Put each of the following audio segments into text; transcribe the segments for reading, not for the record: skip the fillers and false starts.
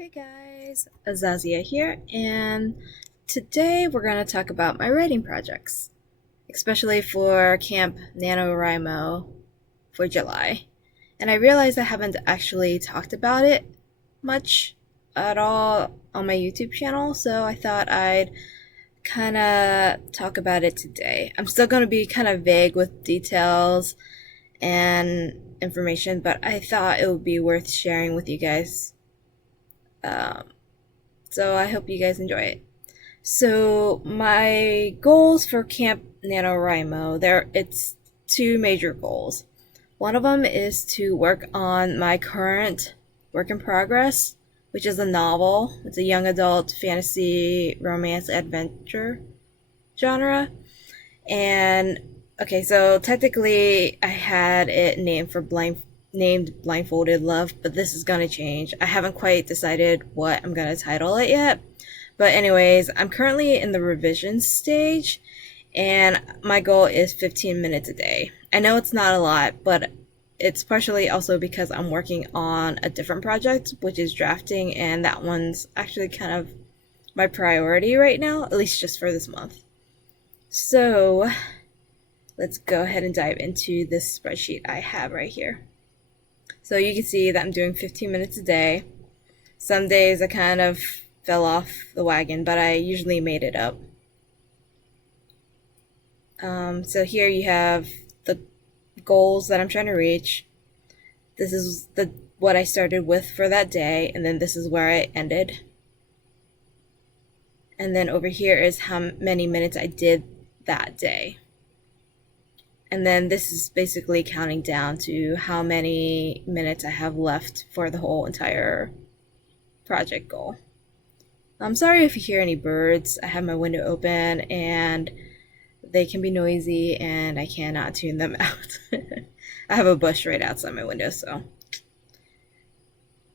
Hey guys, Aisazia here, and today we're going to talk about my writing projects, especially for Camp NanoWriMo for July. And I realized I haven't actually talked about it much at all on my YouTube channel, so I thought I'd kind of talk about it today. I'm still going to be kind of vague with details and information, but I thought it would be worth sharing with you guys. So I hope you guys enjoy it. So my goals for Camp NanoWriMo, it's two major goals. One of them is to work on my current work in progress, which is a novel. It's a young adult fantasy romance adventure genre. And okay, so technically I had it named Blindfolded Love, but this is gonna change. I haven't quite decided what I'm gonna title it yet. But anyways, I'm currently in the revision stage, and my goal is 15 minutes a day. I know it's not a lot, but it's partially also because I'm working on a different project, which is drafting, and that one's actually kind of my priority right now, at least just for this month. So let's go ahead and dive into this spreadsheet I have right here. So you can see that I'm doing 15 minutes a day. Some days I kind of fell off the wagon, but I usually made it up. So here you have the goals that I'm trying to reach. This is what I started with for that day, and then this is where I ended. And then over here is how many minutes I did that day. And then this is basically counting down to how many minutes I have left for the whole entire project goal. I'm sorry if you hear any birds. I have my window open and they can be noisy and I cannot tune them out. I have a bush right outside my window, so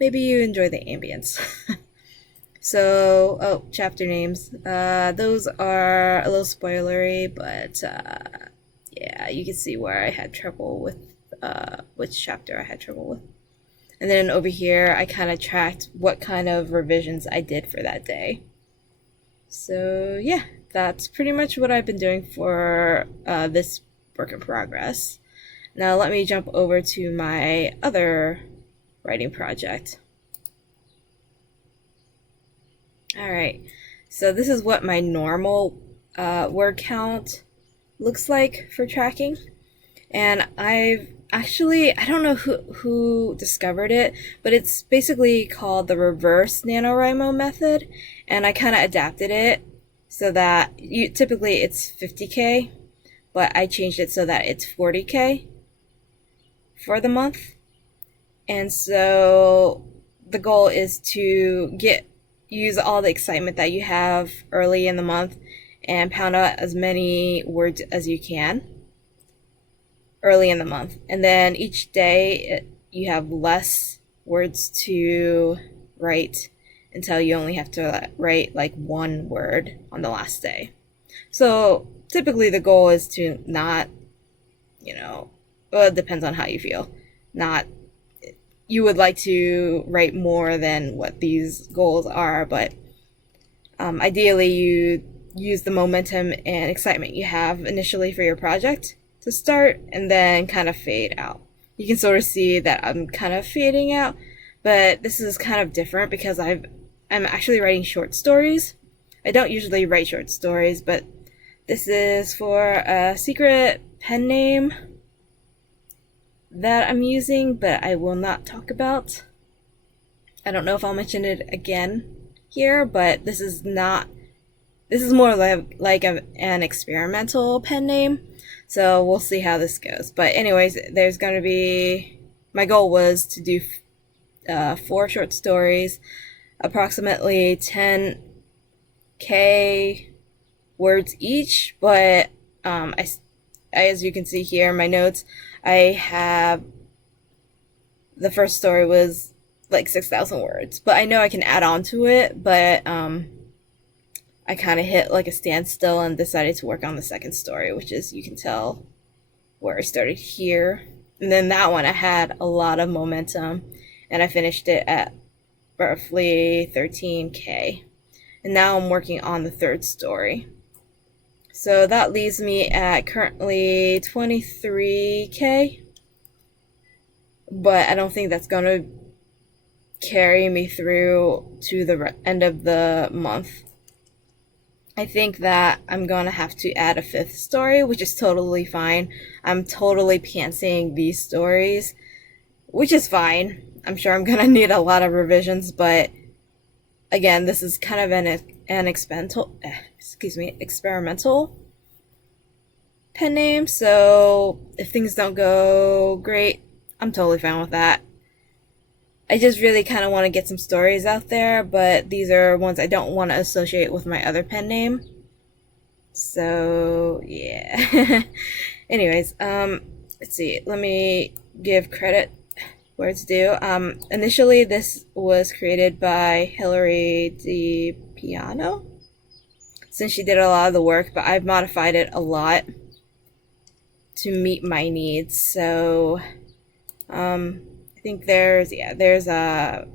maybe you enjoy the ambience. So, chapter names. Those are a little spoilery, but yeah, you can see where I had trouble with which chapter I had trouble with. And then over here, I kind of tracked what kind of revisions I did for that day. So yeah, that's pretty much what I've been doing for this work in progress. Now let me jump over to my other writing project. Alright, so this is what my normal word count looks like for tracking, and I don't know who discovered it, but it's basically called the Reverse NanoWriMo method, and I kind of adapted it so that typically it's 50K, but I changed it so that it's 40K for the month. And so the goal is to use all the excitement that you have early in the month and pound out as many words as you can early in the month. And then each day you have less words to write until you only have to write like one word on the last day. So typically the goal is to not, well, it depends on how you feel. You would like to write more than what these goals are, but ideally you use the momentum and excitement you have initially for your project to start and then kind of fade out. You can sort of see that I'm kind of fading out, but this is kind of different because I'm actually writing short stories. I don't usually write short stories, but this is for a secret pen name that I'm using, but I will not talk about. I don't know if I'll mention it again here, but this is more like an experimental pen name, so we'll see how this goes. But anyways, there's going to be, my goal was to do 4 short stories, approximately 10K words each, but as you can see here in my notes, I have, the first story was like 6,000 words, but I know I can add on to it, but I kind of hit like a standstill and decided to work on the second story, which is, you can tell where I started here. And then that one I had a lot of momentum and I finished it at roughly 13K. And now I'm working on the third story. So that leaves me at currently 23K. But I don't think that's going to carry me through to the end of the month. I think that I'm going to have to add a fifth story, which is totally fine. I'm totally pantsing these stories, which is fine. I'm sure I'm going to need a lot of revisions, but again, this is kind of an experimental pen name, so if things don't go great, I'm totally fine with that. I just really kind of want to get some stories out there, but these are ones I don't want to associate with my other pen name. So, yeah. Anyways, let's see. Let me give credit where it's due. Initially, this was created by Hilary Di Piano, since she did a lot of the work, but I've modified it a lot to meet my needs. So, I think there's a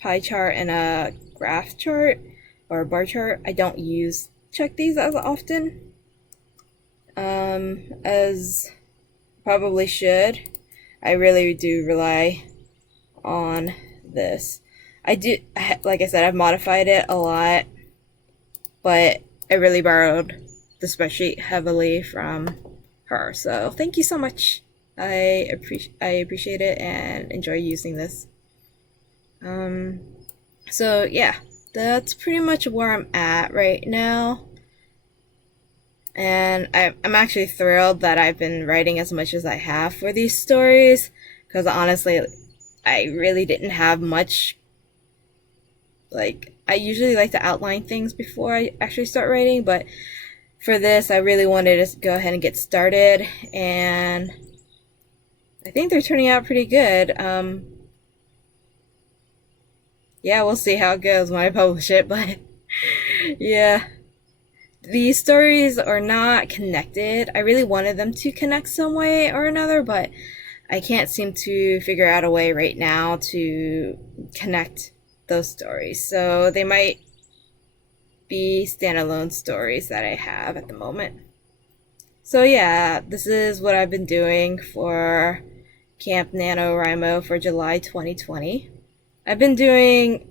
pie chart and a graph chart or a bar chart. I don't check these as often as probably should. I really do rely on this. Like I said, I've modified it a lot, but I really borrowed the spreadsheet heavily from her. So thank you so much. I appreciate it and enjoy using this. So yeah, that's pretty much where I'm at right now. And I'm actually thrilled that I've been writing as much as I have for these stories, because honestly, I really didn't have much. Like, I usually like to outline things before I actually start writing, but for this, I really wanted to go ahead and get started, and I think they're turning out pretty good. Yeah, we'll see how it goes when I publish it, but yeah. These stories are not connected. I really wanted them to connect some way or another, but I can't seem to figure out a way right now to connect those stories. So they might be standalone stories that I have at the moment. So yeah, this is what I've been doing for Camp NaNoWriMo for July 2020. I've been doing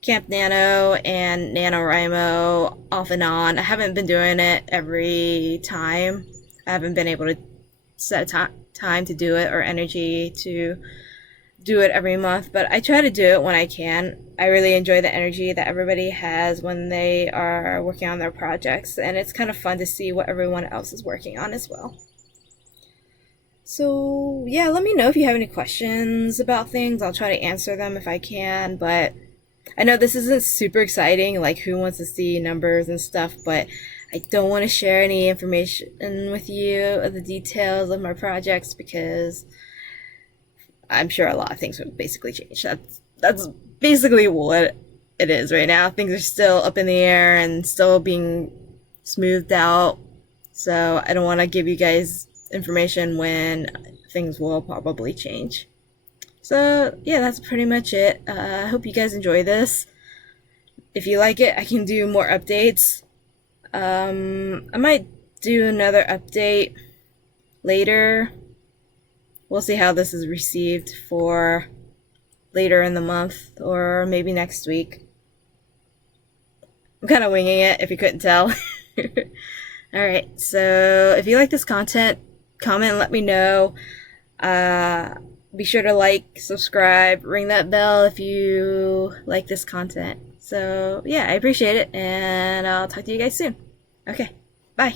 Camp Nano and NaNoWriMo off and on. I haven't been doing it every time. I haven't been able to set a time to do it or energy to do it every month, but I try to do it when I can. I really enjoy the energy that everybody has when they are working on their projects, and it's kind of fun to see what everyone else is working on as well. So yeah, let me know if you have any questions about things. I'll try to answer them if I can, but I know this isn't super exciting, like who wants to see numbers and stuff, but I don't want to share any information with you of the details of my projects because I'm sure a lot of things will basically change. That's basically what it is right now. Things are still up in the air and still being smoothed out, so I don't want to give you guys information when things will probably change. So yeah, that's pretty much it. I hope you guys enjoy this. If you like it, I can do more updates. I might do another update later. We'll see how this is received for later in the month or maybe next week. I'm kind of winging it, if you couldn't tell. Alright, so if you like this content, comment and let me know. Be sure to like, subscribe, ring that bell if you like this content. So yeah, I appreciate it, and I'll talk to you guys soon. Okay, bye.